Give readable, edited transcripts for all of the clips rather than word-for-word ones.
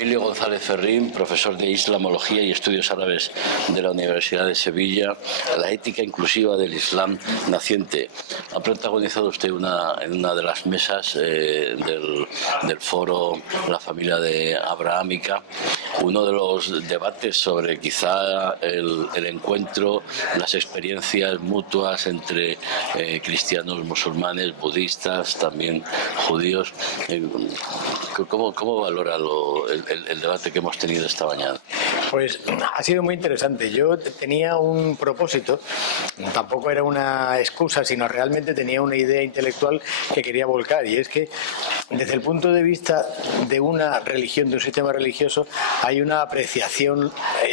Emilio González Ferrín, profesor de Islamología y Estudios Árabes de la Universidad de Sevilla. La ética inclusiva del Islam naciente. Ha protagonizado usted en una de las mesas del foro La familia de Abrahámica, uno de los debates sobre quizá el encuentro, las experiencias mutuas entre cristianos, musulmanes, budistas, también judíos. ¿Cómo valora el debate que hemos tenido esta mañana? Pues ha sido muy interesante. Yo tenía un propósito, tampoco era una excusa, sino realmente tenía una idea intelectual que quería volcar, y es que desde el punto de vista de una religión, de un sistema religioso, hay una apreciación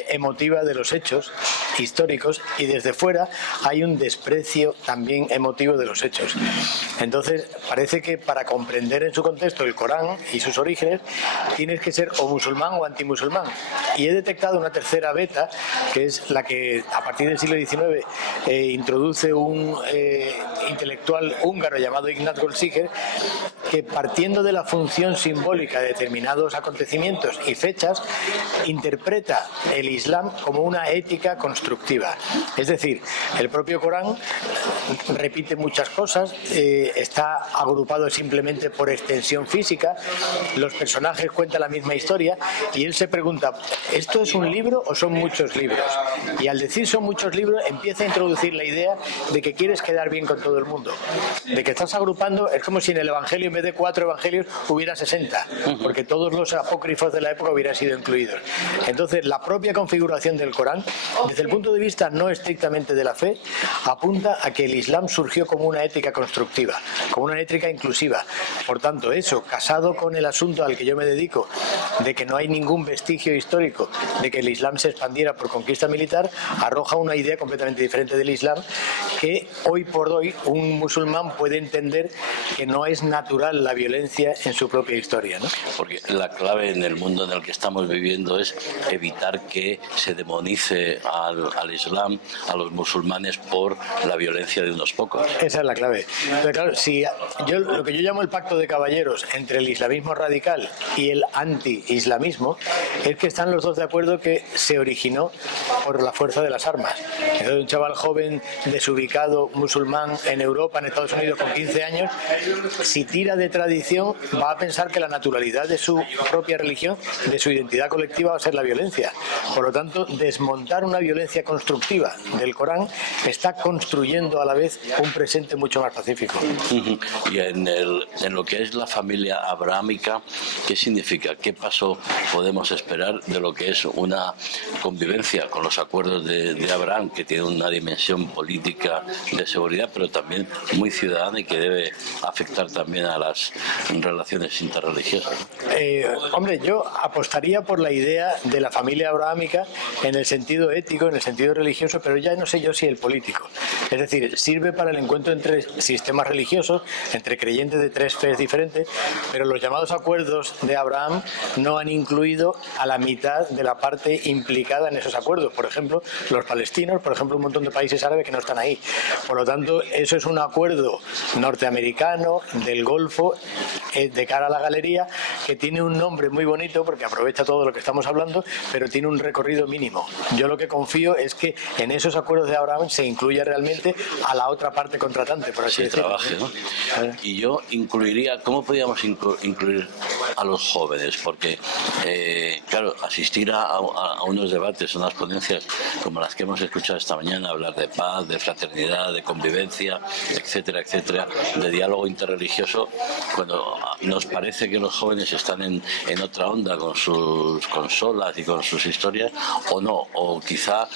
emotiva de los hechos históricos, y desde fuera hay un desprecio también emotivo de los hechos. Entonces parece que para comprender en su contexto el Corán y sus orígenes tienes que ser o musulmán o antimusulmán, y he detectado una tercera beta, que es la que a partir del siglo XIX introduce un intelectual húngaro llamado Ignaz Goldziher, que partiendo de la función simbólica de determinados acontecimientos y fechas, interpreta el Islam como una ética constructiva. Es decir, el propio Corán repite muchas cosas, está agrupado simplemente por extensión física, los personajes cuentan la misma historia, y él se pregunta, ¿esto es un libro o son muchos libros? Y al decir son muchos libros, empieza a introducir la idea de que quieres quedar bien con todo el mundo, de que estás agrupando. Es como si en el Evangelio, en vez de 4 evangelios, hubiera 60, porque todos los apócrifos de la época hubieran sido incluidos. Entonces, la propia configuración del Corán, desde el punto de vista no estrictamente de la fe, apunta a que el Islam surgió como una ética constructiva, como una ética inclusiva. Por tanto, eso, casado con el asunto al que yo me dedico, de que no hay ningún vestigio histórico de que el Islam se expandiera por conquista militar, arroja una idea completamente diferente del Islam, que hoy por hoy un musulmán puede entender que no es natural la violencia en su propia historia, ¿no? Porque la clave en el mundo en el que estamos viviendo es evitar que se demonice al Islam, a los musulmanes, por la violencia de unos pocos. Esa es la clave. Pero claro, si lo que yo llamo el pacto de caballeros entre el islamismo radical y el anti-islamismo es que están los dos de acuerdo que se originó por la fuerza de las armas. Entonces, un chaval joven desubicado musulmán en Europa, en Estados Unidos, con 15 años, si tira de tradición, va a pensar que la naturalidad de su propia religión, de su identidad colectiva, va a ser la violencia. Por lo tanto, desmontar una violencia constructiva del Corán está construyendo a la vez un presente mucho más pacífico. Y en lo que es la familia abrahámica, ¿qué significa? ¿Qué paso podemos esperar de lo que es una convivencia con los acuerdos de Abraham, que tiene una dimensión política de seguridad, pero también muy ciudadana y que debe afectar también a las relaciones interreligiosas? Hombre, yo apostaría por la idea de la familia abrahámica en el sentido ético, en el sentido religioso, pero ya no sé yo si el político. Es decir, sirve para el encuentro entre sistemas religiosos, entre creyentes de 3 fes diferentes, pero los llamados acuerdos de Abraham no han incluido a la mitad de la parte implicada en esos acuerdos. Por ejemplo, los palestinos, por ejemplo, un montón de países árabes que no están ahí. Por lo tanto, eso es un acuerdo norteamericano del Golfo de cara a la galería, que tiene un nombre muy bonito porque aprovecha todo lo que estamos hablando, pero tiene un recorrido mínimo. Yo lo que confío es que en esos acuerdos de Abraham se incluya realmente a la otra parte contratante, por así decirlo. Trabaje, ¿no? Y yo incluiría, ¿cómo podríamos incluir a los jóvenes? Porque, claro, asistir a unos debates, unas ponencias como las que hemos escuchado esta mañana, hablar de paz, de fraternidad, de convivencia, etcétera, etcétera, de diálogo interreligioso, cuando nos parece que los jóvenes están en otra onda con sus consolas y con sus historias, o no, o quizá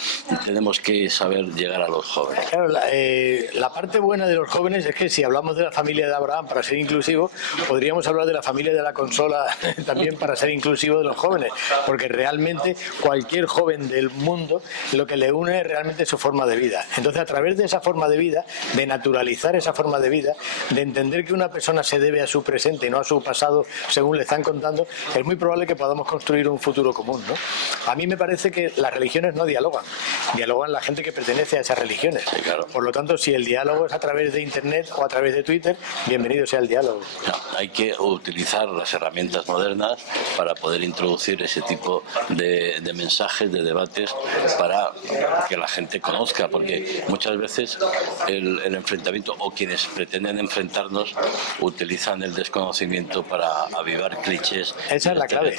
tenemos que saber llegar a los jóvenes. Claro, la parte buena de los jóvenes es que si hablamos de la familia de Abraham para ser inclusivo, podríamos hablar de la familia de la consola también para ser inclusivo de los jóvenes, porque realmente realmente cualquier joven del mundo, lo que le une realmente es su forma de vida. Entonces, a través de esa forma de vida, de naturalizar esa forma de vida, de entender que una persona se debe a su presente y no a su pasado, según le están contando, es muy probable que podamos construir un futuro común, ¿no? A mí me parece que las religiones no dialogan la gente que pertenece a esas religiones. Sí, claro. Por lo tanto, si el diálogo es a través de Internet o a través de Twitter, bienvenido sea el diálogo. No, hay que utilizar las herramientas modernas para poder introducir ese tipo de mensajes, de debates, para que la gente conozca, porque muchas veces el enfrentamiento o quienes pretenden enfrentarnos utilizan el desconocimiento para avivar clichés. Esa es la clave.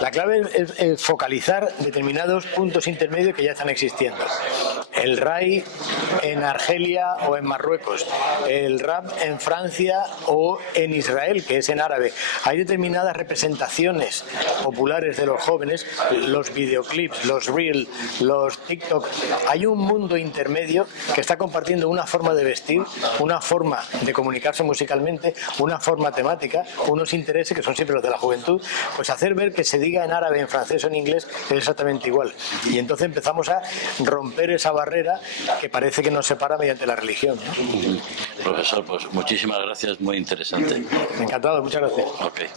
La clave es focalizar determinados puntos intermedios que ya están existiendo. El RAI en Argelia o en Marruecos, el rap en Francia o en Israel, que es en árabe. Hay determinadas representaciones populares de los jóvenes, los videoclips, los reels, los TikTok. Hay un mundo intermedio que está compartiendo una forma de vestir, una forma de comunicarse musicalmente, una forma temática, unos intereses que son siempre los de la juventud. Pues hacer ver que se diga en árabe, en francés o en inglés es exactamente igual. Y entonces empezamos a romper esa barrera que parece que nos separa mediante la religión, ¿no? Profesor, pues muchísimas gracias, muy interesante. Encantado, muchas gracias. Okay.